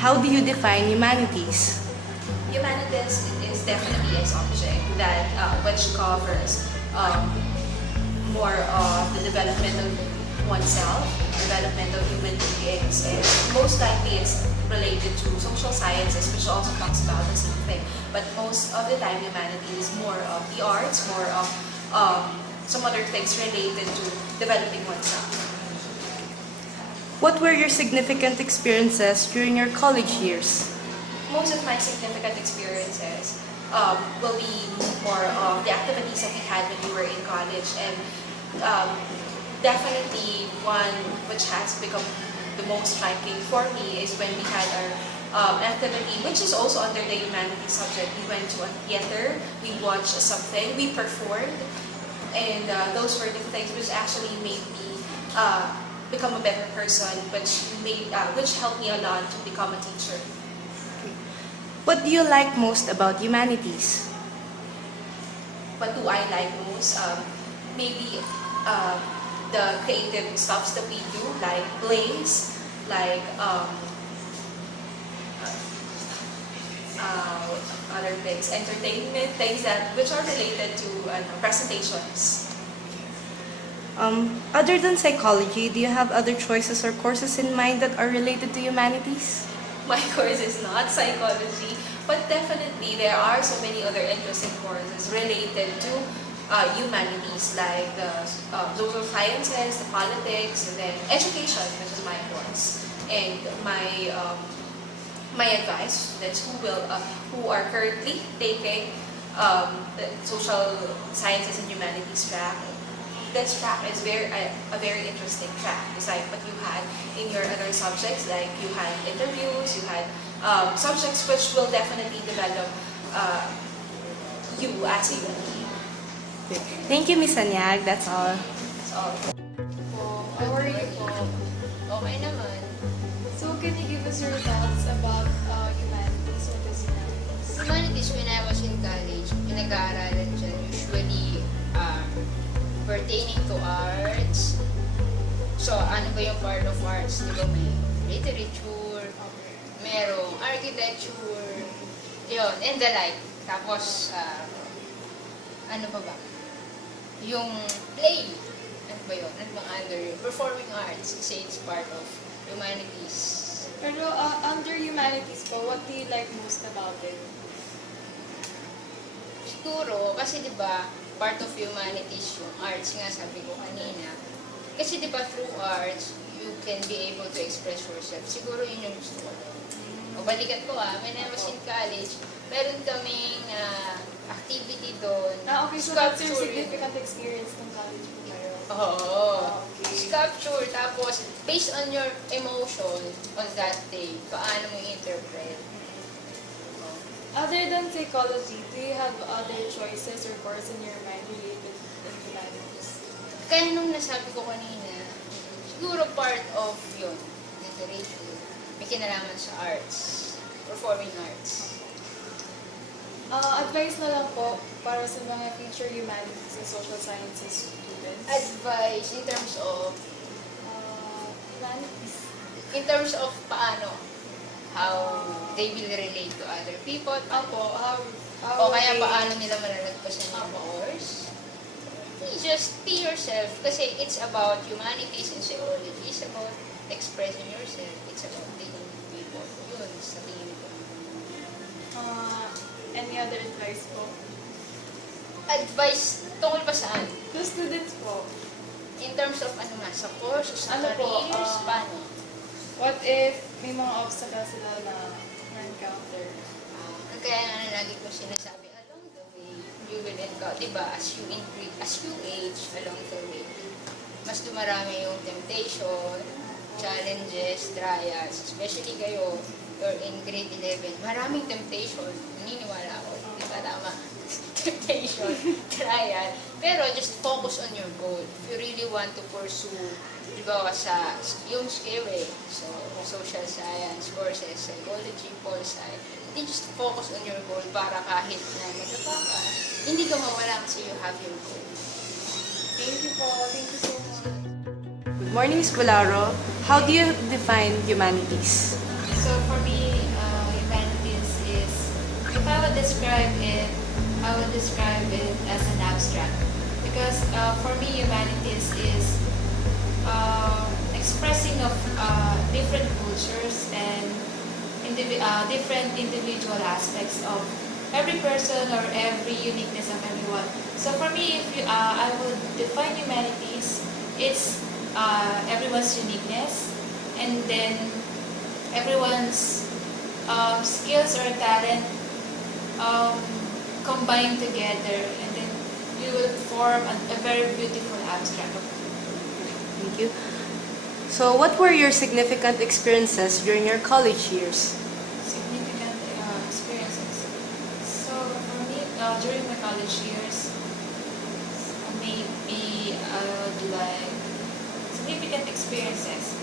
How do you define humanities? Humanities is definitely a subject that which covers more of the development of oneself, development of human beings, and most likely it's related to social sciences, which also talks about the same thing. But most of the time, humanities is more of the arts, more of some other things related to developing oneself. What were your significant experiences during your college years? Most of my significant experiences will be more of the activities that we had when we were in college, and definitely one which has become the most striking for me is when we had our activity, which is also under the humanities subject. We went to a theater, we watched something, we performed, and those were the things which actually made me become a better person, which helped me a lot to become a teacher. What do you like most about humanities? What do I like most? Maybe the creative stuffs that we do, like plays, like other things, entertainment, things which are related to presentations. Other than psychology, do you have other choices or courses in mind that are related to humanities? My course is not psychology, but definitely there are so many other interesting courses related to humanities, like the social sciences, the politics, and then education, which is my course. And my advice to students who are currently taking the social sciences and humanities track, this track is a very interesting track. It's like what you had in your other subjects, like you had interviews, you had subjects which will definitely develop you as a human being. Thank you, Miss Anyag. That's all. That's all. How are you po? Okay naman. So, can you give us your thoughts about humanities? What is humanities? Humanities, when I was in college, pinag-aaralan dyan usually pertaining to arts. So, ano ba yung part of arts? Di ba may literature, merong architecture, yun, and the like. Tapos, ano pa ba? Yung play. Ano ba yun? Ano bang under yun? Performing arts. Say it's part of humanities. Pero under humanities po, what do you like most about it? Siguro, kasi di ba part of humanities yung arts nga, sabi ko kanina. Kasi di ba through arts, you can be able to express yourself. Siguro yun yung gusto ko. O balikan ko when I was in college, meron kaming activity doon. Okay, so that's your significant experience ng college po kayo? Oo. Okay. Sculpture, tapos based on your emotion on that day, paano mo i-interpret. Other than psychology, do you have other choices or course in your mind related to humanities? Kaya nung nasabi ko kanina, siguro part of yun, literature, may kinalaman sa arts, performing arts. Advice na lang po para sa mga future humanities and social sciences students. Advice in terms of, Humanities. paano, how they will relate to other people, Apo, how o kaya they- paano nila malalagpasan yung course. Just be yourself, kasi it's about humanities and psychology. It's about expressing yourself. It's about dealing with people. Yun, sa tingin ko. Any other advice po? Advice, tungkol ba saan? To students po, In terms of ano nga, sa course, o sa Ano po, careers, paano? what if may mga obstacles sila na-encounter? Kaya nga na lagi ko sinasabi, along the way, you will encounter, diba, as you age along the way, mas dumarami yung temptation, challenges, trials, especially kayo, you're in grade 11, maraming temptation, naniniwala ako, di ba tama? Temptation, trial, pero just focus on your goal. If you really want to pursue, di ba, sa yung scary, so social science courses, psychology, pol sci, then just focus on your goal para kahit na magkapa ka, hindi ka mawala kasi you have your goal. Thank you po. Thank you so much. Good morning, Escolaro. How do you define humanities? So for me, humanities is, if I would describe it, I would describe it as an abstract. Because for me, humanities is expressing of different cultures and different individual aspects of every person or every uniqueness of everyone. So for me, if I would define humanities, it's everyone's uniqueness, and then everyone's skills or talent combined together, and then you will form a very beautiful abstract of it. Thank you. So, what were your significant experiences during your college years? Significant experiences. So for me, during my college years, maybe I would like significant experiences.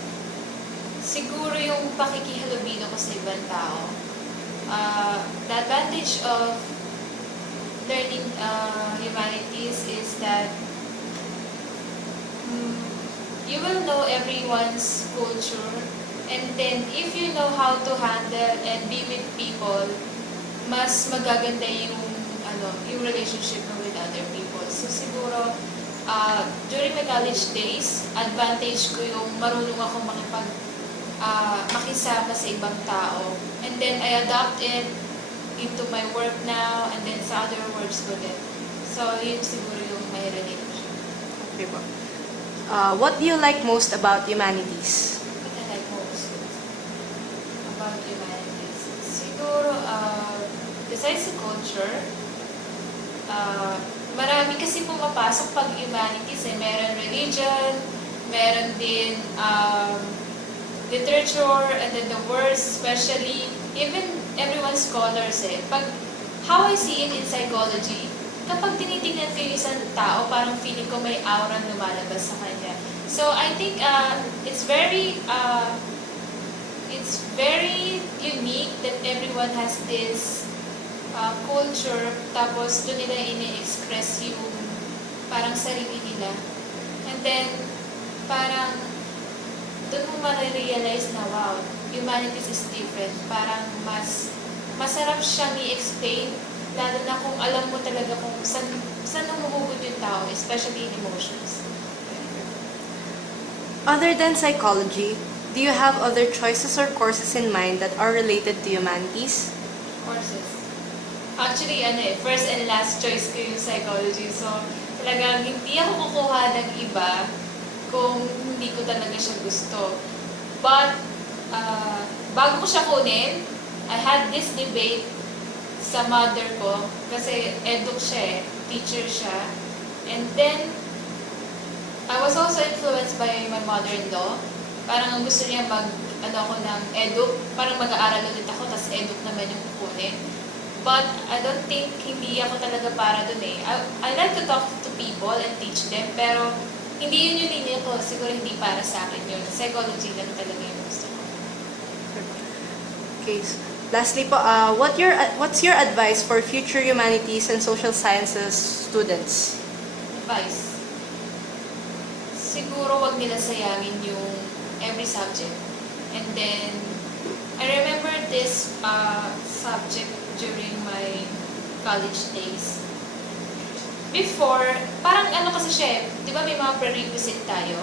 Siguro yung pakikihalubilo ko sa ibang tao. The advantage of learning humanities is that you will know everyone's culture, and then if you know how to handle and be with people, mas magaganda yung relationship mo with other people. So siguro during my college days, advantage ko yung marunong ako makisama sa ibang tao, and then I adopt it into my work now, and then sa other works ko din. So yun siguro yung may relate ko siya. Okay po. What do you like most about humanities? What I like most about humanities? Siguro, besides the culture, marami kasi pumapasok pag humanities eh. Meron religion, meron din literature, and then the words, especially, even everyone's scholars eh. How I see it in psychology, kapag tinitingnan ko yung isang tao, parang feeling ko may aura lumalabas sa kanya. So I think it's very unique that everyone has this culture, tapos doon nila ini-express yung parang sarili nila. And then, parang doon mo ma-realize na wow, humanities is different. Parang masarap siyang i-explain, lalo na kung alam mo talaga kung saan humuhugot yung tao, especially in emotions. Other than psychology, do you have other choices or courses in mind that are related to humanities? Courses. Actually, first and last choice ko yung psychology. So, talagang hindi ako kukuha ng iba kung hindi ko talaga siya gusto. But, bago ko siya kunin, I had this debate sa mother ko, kasi eduk siya teacher siya. And then, I was also influenced by my mother-in-law. Parang ang gusto niya ako ng eduk, parang mag-aaral ulit ako, tas eduk naman yung kukunin. But I don't think hindi ako talaga para dun eh. I like to talk to people and teach them, pero hindi yun yung linya ko. Siguro hindi para sa akin yun. Psychology lang talaga yung gusto ko. Okay. Lastly po, what's your advice for future humanities and social sciences students? Advice. Siguro wag nila sayangin yung every subject. And then, I remember this subject during my college days. Before, parang kasi siya, di ba may mga prerequisite tayo?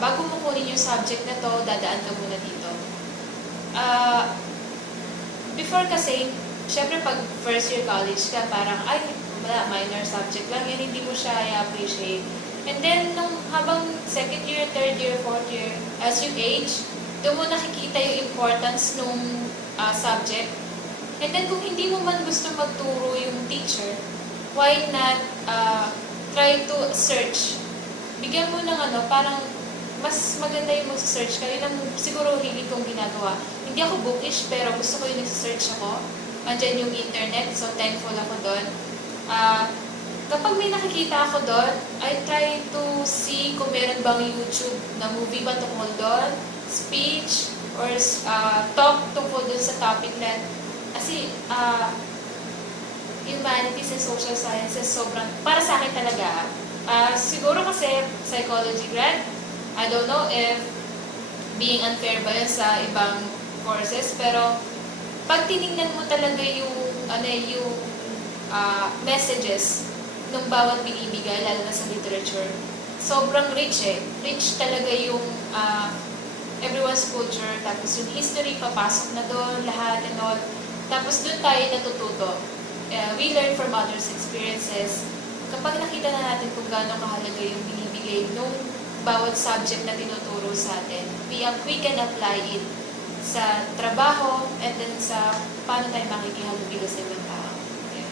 Bago mo kunin yung subject na to, dadaan ka muna dito. Before kasi, syempre pag first year college ka, parang, minor subject lang, yan, hindi mo siya i-appreciate. And then, habang second year, third year, fourth year, as you age, doon mo nakikita yung importance nung subject. And then, kung hindi mo man gusto magturo yung teacher, why not try to search? Bigyan mo ng parang mas maganda yung mag-search ka. Yun ang siguro hilig kong ginagawa. Hindi ako bookish, pero gusto ko yung nag-search ako. Andyan yung internet, so thankful ako doon. Kapag may nakikita ako doon, I try to see kung meron bang YouTube na movie ba tungkol doon, speech, or talk tungkol doon sa topic na. Kasi humanities and social sciences sobrang, para sa akin talaga, siguro kasi psychology grad, I don't know if being unfair ba yun sa ibang courses, pero pag tinignan mo talaga yung messages ng bawat binibigay, lalo na sa literature, sobrang rich eh. Rich talaga yung everyone's culture, tapos yung history, papasok na doon, lahat and all. Tapos doon tayo natututo. We learn from others' experiences. Kapag nakita na natin kung gaano kahalaga yung binibigay nung bawat subject na tinuturo sa atin, we can apply it sa trabaho and then sa paano tayo makikihalubilo sa ibang tao. Yeah.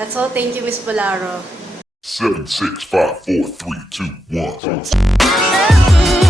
That's all. Thank you, Miss Bolaro. 7, 6, 5, 4, 3, 2, 1.